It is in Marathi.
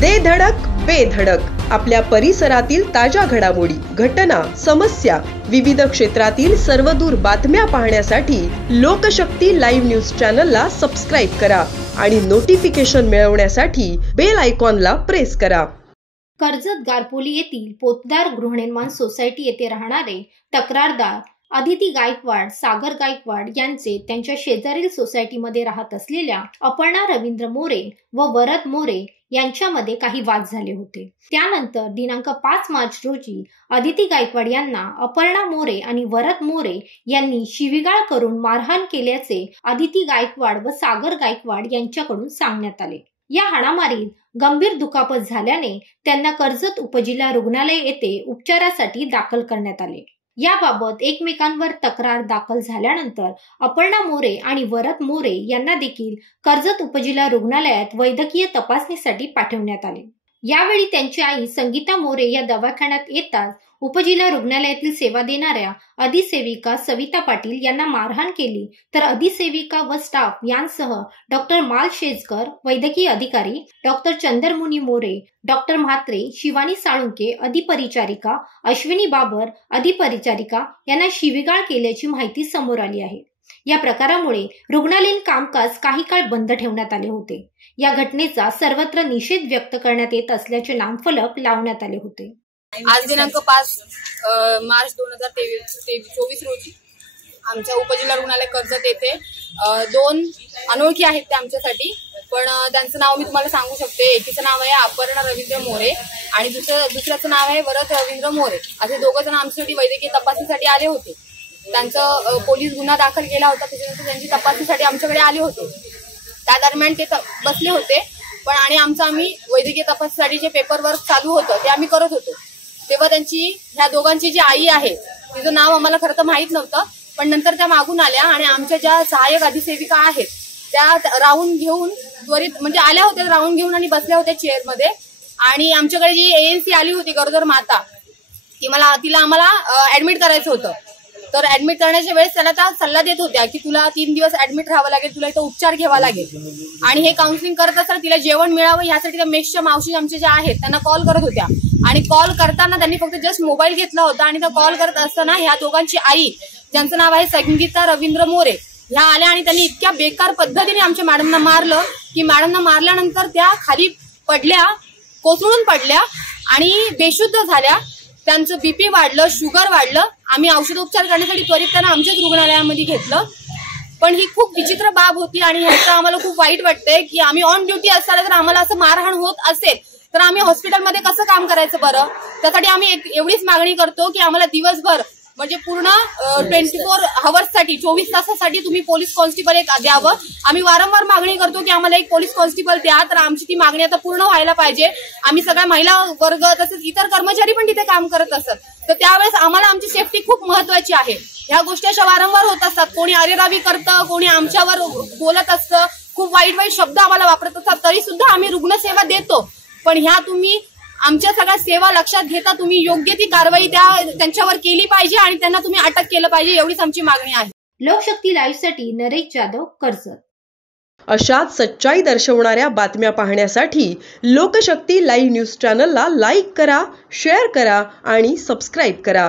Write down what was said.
दे धडक बेधडक आपल्या परिसरातील ताज्या घडामोडी, घटना, समस्या, विविध क्षेत्रातील सर्वदूर बातम्या पाहण्यासाठी लोकशक्ती लाईव्ह न्यूज चॅनलला सबस्क्राईब करा आणि नोटिफिकेशन मिळवण्यासाठी बेल आयकॉनला प्रेस करा। कर्जत गारपोली येथील पोतदार गृहनिर्माण सोसायटी येथे राहणारे तक्रारदार अदिती गायकवाड, सागर गायकवाड यांचे त्यांच्या शेजारील सोसायटीमध्ये राहत असलेल्या अपर्णा रवींद्र मोरे व वरद मोरे यांच्यामध्ये काही वाद झाले होते। त्यानंतर दिनांक 5 मार्च रोजी अदिती गायकवाड यांना अपर्णा मोरे आणि वरद मोरे यांनी शिवीगाळ करून मारहाण केल्याचे अदिती गायकवाड व सागर गायकवाड यांच्याकडून सांगण्यात आले। या हाणामारीत गंभीर दुखापत झाल्याने त्यांना कर्जत उपजिल्हा रुग्णालय येथे उपचारासाठी दाखल करण्यात आले। याबाबत एकमेकांवर तक्रार दाखल झाल्यानंतर अपर्णा मोरे आणि वरद मोरे यांना देखील कर्जत उपजिल्हा रुग्णालयात वैद्यकीय तपासणीसाठी पाठवण्यात आले। यावेळी त्यांची आई संगीता मोरे या दवाखान्यात येताच उपजिल्हा रुग्णालयातील सेवा देणाऱ्या अधिसेविका सविता पाटील यांना मारहाण केली, तर अधिसेविका व स्टाफ यांसह डॉक्टर माल शेजकर, वैद्यकीय अधिकारी डॉक्टर चंद्रमुनी मोरे, डॉक्टर म्हात्रे, शिवानी साळुंके, अधिपरिचारिका अश्विनी बाबर, अधिपरिचारिका यांना शिवीगाळ केल्याची माहिती समोर आली आहे। या प्रकारामुळे रुग्णालयीन कामकाज काही काळ बंद ठेवण्यात आले होते। या घटनेचा सर्वत्र निषेध व्यक्त करण्यात येत असल्याचे नामफलक लावण्यात आले होते। आज दिनांक 5 मार्च 2024 रोजी आमच्या उपजिल्हा रुग्णालय कर्जत येथे 2 अनोळखी आहेत ते आमच्यासाठी, पण त्यांचं नाव मी तुम्हाला सांगू शकते। एकीचं नाव आहे अपर्णा रवींद्र मोरे आणि दुसऱ्याचं नाव आहे वरद रवींद्र मोरे। असे दोघं जण आमच्यासाठी वैद्यकीय तपासणीसाठी आले होते। त्यांचा पोलीस गुन्हा दाखल केला होता, त्याच्यानंतर त्यांची तपासणीसाठी आमच्याकडे आले होते। त्या दरम्यान ते बसले होते, पण आणि आम्ही वैद्यकीय तपासणीसाठी जे पेपरवर्क चालू होतं ते आम्ही करत होतो। तेव्हा ह्या दोघांची जी आई आहे तिचं नाव आम्हाला खरं तर माहित नव्हतं, पण नंतर त्या मागून आल्या आणि आमच्या ज्या सहाय्यक अधिसेविका आहेत त्या राऊंड घेऊन त्वरित म्हणजे आल्या होत्या, राऊंड घेऊन आणि बसल्या होत्या चेअरमध्ये। आणि आमच्याकडे जी ANC आली होती गरोदर माता, तिला आम्हाला ऍडमिट करायचं होतं। तर ऍडमिट करण्याच्या वेळेस त्याला त्या सल्ला देत होत्या की तुला 3 दिवस ऍडमिट राहावं लागेल, तुला इथं उपचार घ्यावा लागेल आणि हे काउन्सिलिंग करत असताना तिला जेवण मिळावं यासाठी त्या मेशच्या मावशी आमच्या ज्या आहेत त्यांना कॉल करत होत्या। आणि कॉल करताना त्यांनी फक्त जस्ट मोबाईल घेतला होता आणि त्या कॉल करत असताना ह्या दोघांची आई, ज्यांचं नाव आहे संगीता रवींद्र मोरे, ह्या आल्या आणि त्यांनी इतक्या बेकार पद्धतीने आमच्या मॅडमना मारलं की मॅडमना मारल्यानंतर त्या खाली पडल्या, कोसळून पडल्या आणि बेशुद्ध झाल्या। त्यांचं BP वाढलं, शुगर वाढलं। आम्ही औषधोपचार करण्यासाठी त्वरित त्यांना आमच्याच रुग्णालयामध्ये घेतलं। पण ही खूप विचित्र बाब होती आणि ह्याचं आम्हाला खूप वाईट वाटतंय की आम्ही ऑन ड्युटी असताना जर आम्हाला असं मारहाण होत असेल तर आम्ही हॉस्पिटलमध्ये कसं काम करायचं बरं। त्यासाठी आम्ही एवढीच मागणी करतो की आम्हाला दिवसभर म्हणजे पूर्ण 24 आवर्ससाठी 24 तासासाठी तुम्ही पोलीस कॉन्स्टेबल एक द्यावं। आम्ही वारंवार मागणी करतो की आम्हाला एक पोलीस कॉन्स्टेबल द्या, तर आमची ती मागणी आता पूर्ण व्हायला पाहिजे। आम्ही सगळ्या महिला वर्ग तसेच इतर कर्मचारी पण तिथे काम करत असतात, तर त्यावेळेस आम्हाला आमची सेफ्टी खूप महत्वाची आहे। ह्या गोष्टी अशा वारंवार होत असतात, कोणी अरेरावी करतं, कोणी आमच्यावर बोलत असतं, खूप वाईट वाईट शब्द आम्हाला वापरत असतात, तरी सुद्धा आम्ही रुग्णसेवा देतो। पण ह्या तुम्ही आमच्या सगळ्या सेवा लक्षात घेता तुम्ही योग्य ती कारवाई त्यांच्यावर केली पाहिजे आणि त्यांना तुम्ही अटक केलं पाहिजे, एवढीच आमची मागणी आहे। लोकशक्ती लाईव्हसाठी नरेश जाधव, कर्जत। अशाच सच्चाई दर्शवणाऱ्या बातम्या पाहण्यासाठी लोकशक्ती लाईव्ह न्यूज चॅनलला लाईक करा, शेअर करा आणि सबस्क्राईब करा।